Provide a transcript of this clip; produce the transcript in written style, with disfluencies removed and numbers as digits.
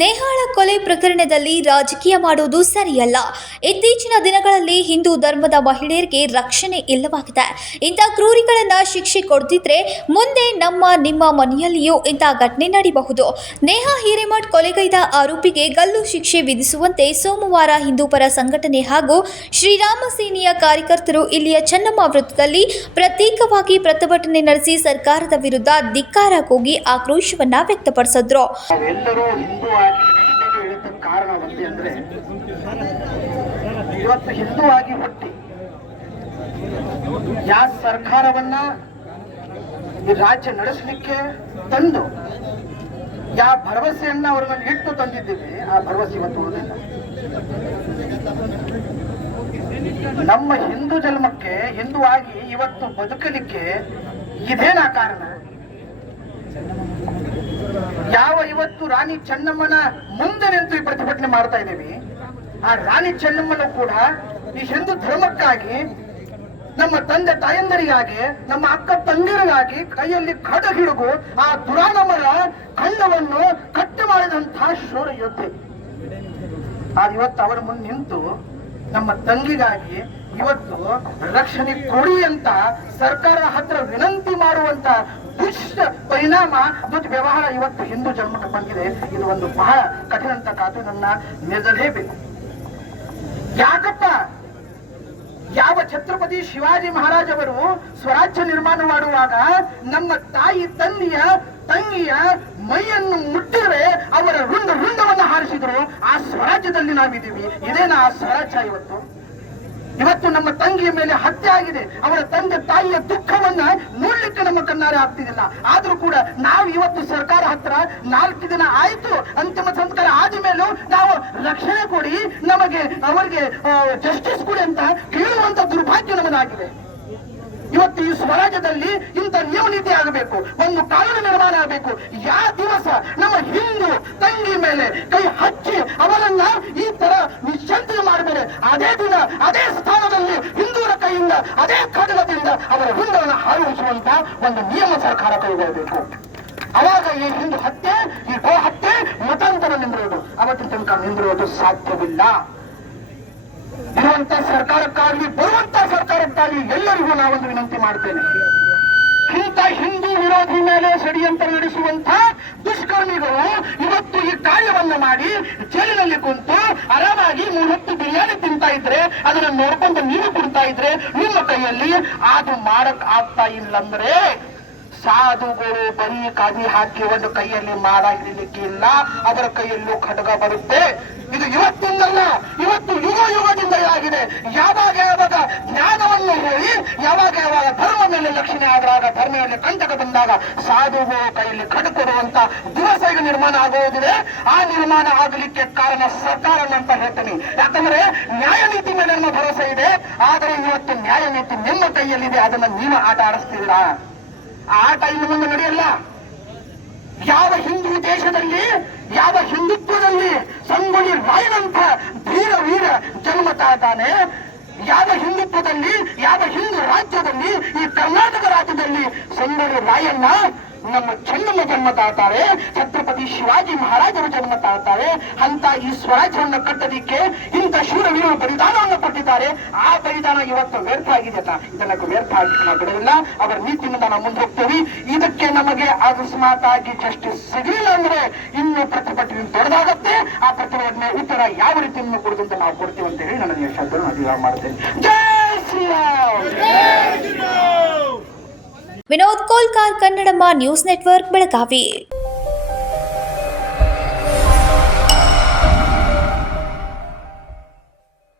ನೇಹಾಳ ಕೊಲೆ ಪ್ರಕರಣದಲ್ಲಿ ರಾಜಕೀಯ ಮಾಡುವುದು ಸರಿಯಲ್ಲ. ಇತ್ತೀಚಿನ ದಿನಗಳಲ್ಲಿ ಹಿಂದೂ ಧರ್ಮದ ಮಹಿಳೆಯರಿಗೆ ರಕ್ಷಣೆ ಇಲ್ಲವಾಗಿದೆ. ಇಂಥ ಕ್ರೂರಿಗಳನ್ನ ಶಿಕ್ಷೆ ಕೊಡದಿದ್ರೆ ಮುಂದೆ ನಿಮ್ಮ ಮನೆಯಲ್ಲಿಯೂ ಇಂಥ ಘಟನೆ ನಡೆಯಬಹುದು. ನೇಹಾ ಹಿರೇಮಠ್ ಕೊಲೆಗೈದ ಆರೋಪಿಗೆ ಗಲ್ಲು ಶಿಕ್ಷೆ ವಿಧಿಸುವಂತೆ ಸೋಮವಾರ ಹಿಂದೂ ಪರ ಸಂಘಟನೆ ಹಾಗೂ ಶ್ರೀರಾಮ ಸೇನೆಯ ಕಾರ್ಯಕರ್ತರು ಇಲ್ಲಿಯ ಚೆನ್ನಮ್ಮ ವೃತ್ತದಲ್ಲಿ ಪ್ರತ್ಯೇಕವಾಗಿ ಪ್ರತಿಭಟನೆ ನಡೆಸಿ ಸರ್ಕಾರದ ವಿರುದ್ಧ ಧಿಕ್ಕಾರ ಕೂಗಿ ಆಕ್ರೋಶವನ್ನ ವ್ಯಕ್ತಪಡಿಸಿದ್ರು. ಕಾರಣ ಒಂದೇ ಅಂದ್ರೆ ಇವತ್ತು ಹಿಂದೂ ಆಗಿ ಹುಟ್ಟಿ ಯಾವ ಸರ್ಕಾರವನ್ನ ಈ ರಾಜ್ಯ ನಡೆಸಲಿಕ್ಕೆ ತಂದು ಯಾವ ಭರವಸೆಯನ್ನ ಅವ್ರ ಮೇಲೆ ಇಟ್ಟು ತಂದಿದ್ದೀವಿ, ಆ ಭರವಸೆ ಇವತ್ತು ಉಳಿದಿಲ್ಲ. ನಮ್ಮ ಹಿಂದೂ ಜನ್ಮಕ್ಕೆ ಹಿಂದೂ ಆಗಿ ಇವತ್ತು ಬದುಕಲಿಕ್ಕೆ ಇದೇನಾ ಕಾರಣ? ಯಾವ ಇವತ್ತು ರಾಣಿ ಚೆನ್ನಮ್ಮನ ಮುಂದೆ ನಿಂತು ಈ ಪ್ರತಿಭಟನೆ ಮಾಡ್ತಾ ಇದ್ದೀವಿ, ಆ ರಾಣಿ ಚೆನ್ನಮ್ಮನು ಕೂಡ ಈ ಹಿಂದೂ ಧರ್ಮಕ್ಕಾಗಿ, ನಮ್ಮ ತಂದೆ ತಾಯಂದರಿಗಾಗಿ, ನಮ್ಮ ಅಕ್ಕ ತಂಗಿರಿಗಾಗಿ ಕೈಯಲ್ಲಿ ಖಡ್ಗ ಹಿಡಿದು ಆ ದುರಾನಮರ ಖಂಡವನ್ನು ಕಟ್ಟು ಮಾಡಿದಂತಹ ಶೂರ ಯೋಧೆ. ಇವತ್ತು ಅವರ ಮುಂದೆ ನಿಂತು ನಮ್ಮ ತಂಗಿಗಾಗಿ ಇವತ್ತು ರಕ್ಷಣೆ ಕೊಡಿ ಅಂತ ಸರ್ಕಾರ ಹತ್ರ ವಿನಂತಿ ಮಾಡುವಂತ ದುಷ್ಟ ಪರಿಣಾಮ ಮತ್ತು ವ್ಯವಹಾರ ಇವತ್ತು ಹಿಂದೂ ಜನ್ಮಕ್ಕೆ ಬಂದಿದೆ. ಇದು ಒಂದು ಬಹಳ ಕಠಿಣ ಅಂತ ಕಾನೂನನ್ನ ಮೆದಲೇಬೇಕು. ಯಾಕಪ್ಪ? ಯಾವ ಛತ್ರಪತಿ ಶಿವಾಜಿ ಮಹಾರಾಜ್ ಅವರು ಸ್ವರಾಜ್ಯ ನಿರ್ಮಾಣ ಮಾಡುವಾಗ ನಮ್ಮ ತಾಯಿ ತಂಗಿಯ ಮೈಯನ್ನು ಮುಟ್ಟಿದ್ರೆ ಅವರ ರುಂಡವನ್ನು ಹಾರಿಸಿದ್ರು. ಆ ಸ್ವರಾಜ್ಯದಲ್ಲಿ ನಾವಿದ್ದೀವಿ. ಇದೇನಾ ಆ ಸ್ವರಾಜ್ಯ? ಇವತ್ತು ನಮ್ಮ ತಂಗಿಯ ಮೇಲೆ ಹತ್ಯೆ ಆಗಿದೆ. ಅವರ ತಂದೆ ತಾಯಿಯ ದುಃಖವನ್ನ ನೋಡ್ಲಿಕ್ಕೆ ನಮ್ಮ ಕಣ್ಣಾರೆ ಆಗ್ತಿದಿಲ್ಲ. ಆದ್ರೂ ಕೂಡ ನಾವು ಇವತ್ತು ಸರ್ಕಾರ ಹತ್ರ 4 ದಿನ ಆಯ್ತು, ಅಂತಿಮ ಸಂಸ್ಕಾರ ಆದ ಮೇಲೂ ನಾವು ರಕ್ಷಣೆ ಕೊಡಿ, ಅವರಿಗೆ ಜಸ್ಟಿಸ್ ಕೊಡಿ ಅಂತ ಕೇಳುವಂತ ದುರ್ಭಾಗ್ಯ ನಮ್ಮದಾಗಿದೆ. ಇವತ್ತು ಈ ಸ್ವರಾಜ್ಯದಲ್ಲಿ ಇಂಥ ನಿಯಮ ನೀತಿ ಆಗಬೇಕು, ಒಂದು ಕಾನೂನು ನಿರ್ಮಾಣ ಆಗಬೇಕು. ಯಾವ ದಿವಸ ನಮ್ಮ ಹಿಂದೂ ತಂಗಿ ಮೇಲೆ ಕೈ ಹಚ್ಚಿ ಅವರನ್ನ ಈ ತರ ನಿಶ್ಚಂತನೆ ಮಾಡಬೇಡ, ಅದೇ ದಿನ ಅದೇ ಸ್ಥಾನದಲ್ಲಿ ಹಿಂದೂರ ಕೈಯಿಂದ ಅದೇ ಖಡ್ಗದಿಂದ ಅವರ ಹಿಂದೂರನ್ನು ಹಾಳುವಂತ ಒಂದು ನಿಯಮ ಸರ್ಕಾರ ಕೈಗೊಳ್ಳಬೇಕು. ಅವಾಗ ಈ ಹಿಂದೂ ಹತ್ಯೆ, ಈ ಗೋ ಹತ್ಯೆ ಮತಾಂತರ ನಿಂದಿರುವುದು, ಅವತ್ತಿನ ತನಕ ನಿಂದಿರುವುದು ಸಾಧ್ಯವಿಲ್ಲ. ಇರುವಂತ ಸರ್ಕಾರಕ್ಕಾಗಲಿ ಬರುವಂತ ಸರ್ಕಾರಕ್ಕಾಗಲಿ ಎಲ್ಲರಿಗೂ ನಾವೊಂದು ವಿನಂತಿ ಮಾಡ್ತೇನೆ. ಇಂಥ ಹಿಂದೂ ವಿರೋಧಿ ಮೇಲೆ ಷಡ್ಯಂತ್ರ ನಡೆಸುವಂತ ದುಷ್ಕರ್ಮಿಗಳು ಇವತ್ತು ಈ ಕಾರ್ಯವನ್ನ ಮಾಡಿ ಜೈಲಿನಲ್ಲಿ ಕುಂತು ಆರಾಮಾಗಿ 3 ಹೊತ್ತು ಬಿರಿಯಾನಿ ತಿಂತಾ ಇದ್ರೆ, ಅದನ್ನ ನೋಡ್ಕೊಂಡು ನೀವು ಕೊಡ್ತಾ ಇದ್ರೆ, ನಿಮ್ಮ ಕೈಯಲ್ಲಿ ಅದು ಮಾಡಕ್ ಆಗ್ತಾ ಇಲ್ಲಂದ್ರೆ ಸಾಧುಗಳು ಬರೀ ಕಾದಿ ಹಾಕಿ ಒಂದು ಕೈಯಲ್ಲಿ ಮಾಡ ಹಿಡಿಲಿಕ್ಕೆ ಇಲ್ಲ, ಅವರ ಕೈಯಲ್ಲೂ ಖಡ್ಗ ಬರುತ್ತೆ. ಇದು ಇವತ್ತಿಂದಲ್ಲ, ಇವತ್ತು ಯುಗದಿಂದ ಆಗಿದೆ. ಯಾವಾಗ ಜ್ಞಾನವನ್ನು ಹೇಳಿ, ಯಾವಾಗ ಧರ್ಮ ಮೇಲೆ ಲಕ್ಷಣೆ ಆದಾಗ, ಧರ್ಮದಲ್ಲಿ ಕಂಟಕ ಬಂದಾಗ ಸಾಧುಗಳು ಕೈಯಲ್ಲಿ ಖಡ್ಗ ಕೊಡುವಂತ ದಿವಸ ಈಗ ನಿರ್ಮಾಣ ಆಗುವುದಿದೆ. ಆ ನಿರ್ಮಾಣ ಆಗಲಿಕ್ಕೆ ಕಾರಣ ಸರ್ಕಾರ ಅಂತ ಹೇಳ್ತೀನಿ. ಯಾಕಂದ್ರೆ ನ್ಯಾಯ ನೀತಿ ಮೇಲೆ ನಮ್ಮ ಭರವಸೆ ಇದೆ. ಆದರೆ ಇವತ್ತು ನ್ಯಾಯ ನೀತಿ ನಿಮ್ಮ ಕೈಯಲ್ಲಿದೆ, ಅದನ್ನ ನೀವು ಆಟ ಆಡಿಸ್ತಿದ್ದೀರಾ. ಆಟ ಇನ್ನು ಮುಂದೆ ನಡೆಯಲ್ಲ. ಯಾವ ಹಿಂದೂ ದೇಶದಲ್ಲಿ, ಯಾವ ಹಿಂದುತ್ವದಲ್ಲಿ ಸಂಗೊಳ್ಳಿ ರಾಯನಂತ ವೀರ ಜನ್ಮತಾ ಇದ್ದಾನೆ, ಯಾವ ಹಿಂದುತ್ವದಲ್ಲಿ, ಯಾವ ಹಿಂದೂ ರಾಜ್ಯದಲ್ಲಿ, ಈ ಕರ್ನಾಟಕ ರಾಜ್ಯದಲ್ಲಿ ಸಂಗೊಳ್ಳಿ ರಾಯಣ್ಣ ನಮ್ಮ ಚೆನ್ನಮ್ಮ ಜನ್ಮ ತಾಳ್ತಾರೆ, ಛತ್ರಪತಿ ಶಿವಾಜಿ ಮಹಾರಾಜರು ಜನ್ಮ ತಾಳ್ತಾರೆ. ಅಂತ ಈ ಸ್ವರಾಜ್ಯವನ್ನು ಕಟ್ಟಲಿಕ್ಕೆ ಇಂಥ ಶೂರವೀರರು ಬಲಿದಾನವನ್ನು ಕೊಟ್ಟಿದ್ದಾರೆ. ಆ ಬಲಿದಾನ ಇವತ್ತು ವ್ಯರ್ಥ ಆಗಿದೆ. ಇದನ್ನ ವ್ಯರ್ಥ ಆಗಲಿಕ್ಕೆ ನಾವು ಬಿಡೋದಿಲ್ಲ. ಅವರ ನೀತಿಯಿಂದ ನಾವು ಮುಂದೆ ಹೋಗ್ತೇವೆ. ಇದಕ್ಕೆ ನಮಗೆ ಅಕಸ್ಮಾತ್ ಆಗಿ ಜಸ್ಟಿಸ್ ಸಿಗಲಿಲ್ಲ ಅಂದ್ರೆ ಇನ್ನು ಪ್ರತಿಭಟನೆ ದೊಡ್ಡದಾಗತ್ತೆ. ಆ ಪ್ರತಿಭಟನೆ ಉತ್ತರ ಯಾವ ರೀತಿಯನ್ನು ಕೊಡುದಂತ ನಾವು ಕೊಡ್ತೀವಿ ಅಂತ ಹೇಳಿ ನನ್ನ ಶಬ್ದವನ್ನು ಅಧಿಕಾರ ಮಾಡ್ತೇನೆ. ಜೈ ಶ್ರೀರಾಮ್. Vinod Kolkar, Kannadamma news network, Belagavi.